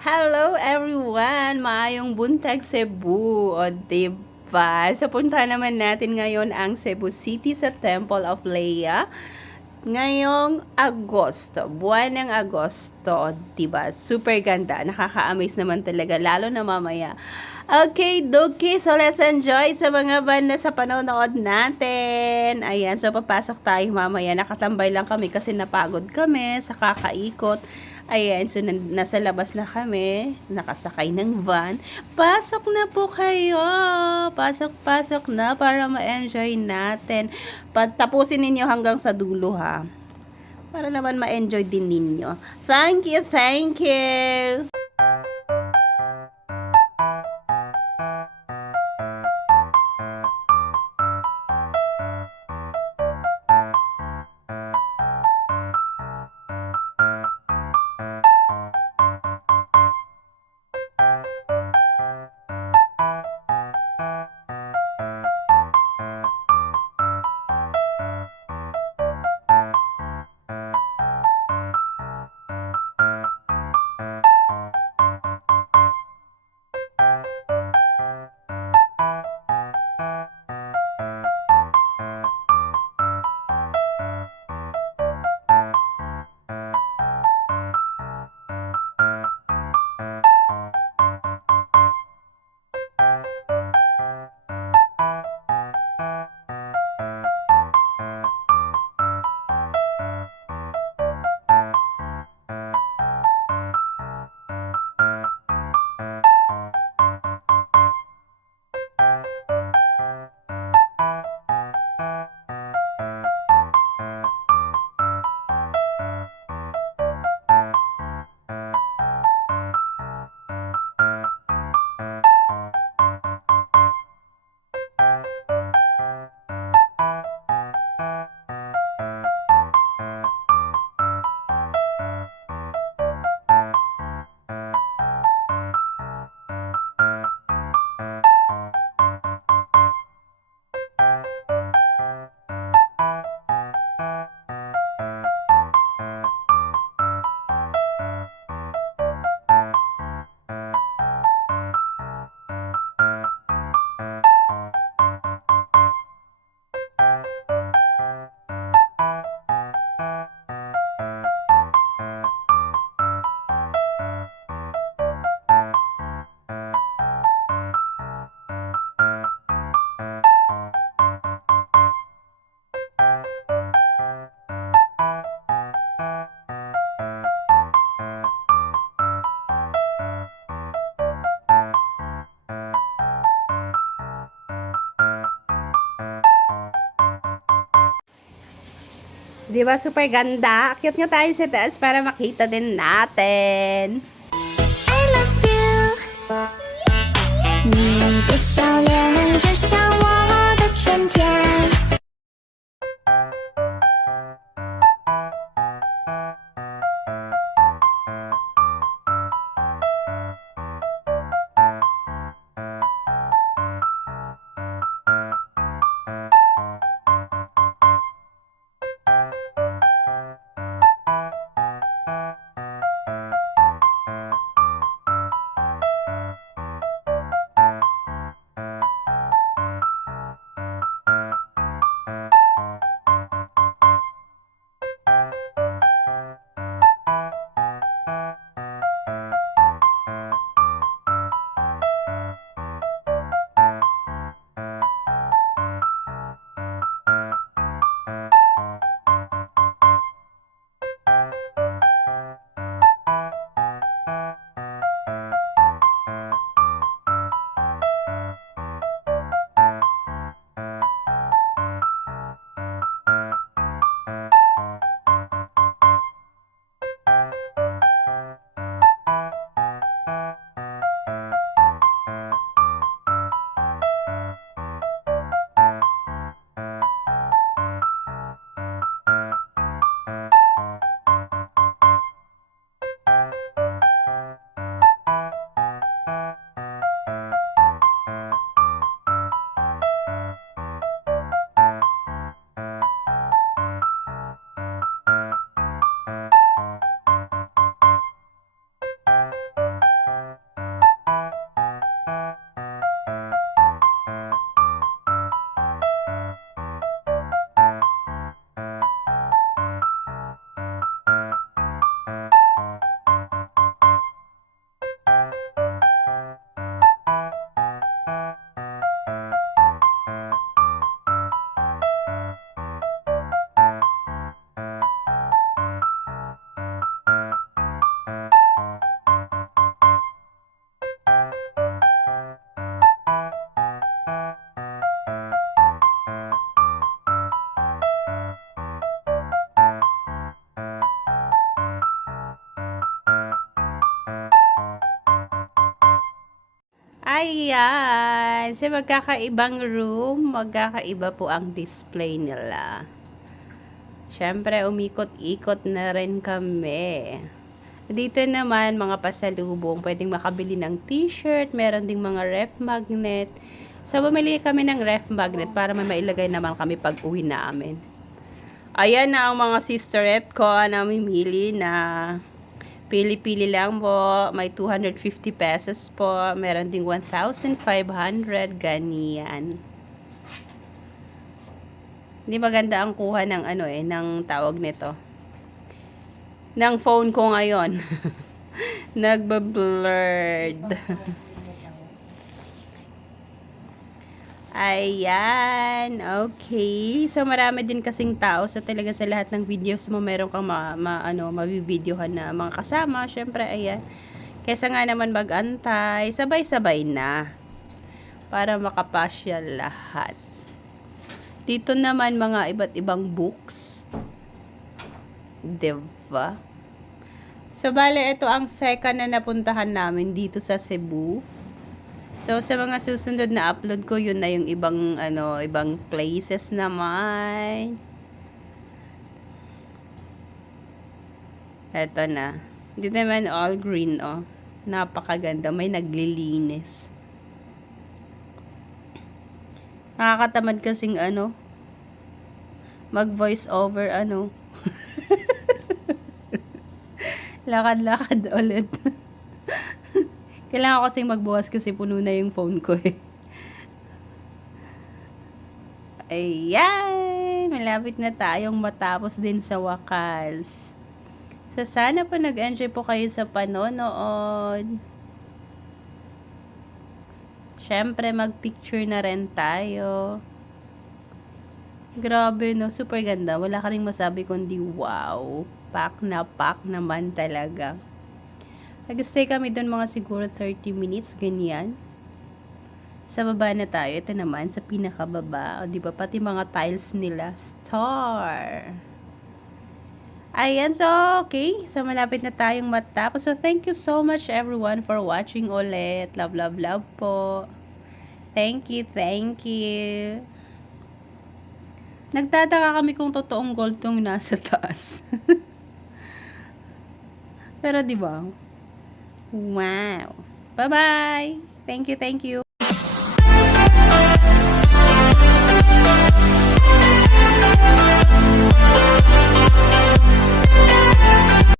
Hello everyone! Maayong buntag Cebu, o diba? So punta naman natin ngayon ang Cebu City sa Temple of Leia. Ngayong Agosto, buwan ng Agosto, diba? Super ganda, nakaka-amaze naman talaga, lalo na mamaya. Okay, Doki, so let's enjoy sa mga banda sa panonood natin. Ayan, so papasok tayo mamaya. Nakatambay lang kami kasi napagod kami sa kakaikot. Ayan, so nasa labas na kami, nakasakay ng van. Pasok na po kayo! Pasok na para ma-enjoy natin. Tapusin ninyo hanggang sa dulo ha. Para naman ma-enjoy din ninyo. Thank you, thank you! 'Di ba super ganda? Akyat nga tayo sa taas para makita din natin. I love you，你的笑脸就像我的春天。Ayan. So, magkakaibang room. Magkakaiba po ang display nila. Siyempre, umikot-ikot na rin kami. Dito naman, mga pasalubong. Pwedeng makabili ng t-shirt. Meron ding mga ref magnet. So, bumili kami ng ref magnet para may mailagay naman kami pag uwi namin. Ayan na ang mga sisterette ko na mamimili na pili-pili lang po. May 250 pesos po. Meron ding 1,500. Ganyan. Hindi maganda ang kuha ng ng tawag nito. Ng phone ko ngayon. Nagba-blurred. Ayan, okay. So, marami din kasing tao. So, talaga sa lahat ng videos mo, meron kang mabibidyohan na mga kasama. Siyempre, ayan. Kesa nga naman mag-antay, sabay-sabay na. Para makapasyal lahat. Dito naman, mga iba't ibang books. Diba? So, bale, ito ang second na napuntahan namin dito sa Cebu. So, sa mga susunod na upload ko, yun na yung ibang places naman. Eto na. Dito naman all green, oh. Napakaganda. May naglilinis. Nakakatamad kasing mag-voice over, lakad-lakad ulit. Kailangan ko kasing magbukas kasi puno na yung phone ko eh. Ayan! Malapit na tayong matapos din sa wakas. So, sana po nag-enjoy po kayo sa panonood. Siyempre, mag-picture na rin tayo. Grabe, no? Super ganda. Wala ka rin masabi kundi wow. Pack naman talaga. Nag-stay kami doon mga siguro 30 minutes, ganyan. Sa baba na tayo. Ito naman, sa pinakababa. O, diba? Pati mga tiles nila. Star! Ayan, so, okay. So, malapit na tayong matapos. So, thank you so much everyone for watching ulit. Love, love, love po. Thank you, thank you. Nagtataka kami kung totoong gold tong nasa taas. Pero, diba? Wow. Bye-bye. Thank you, thank you.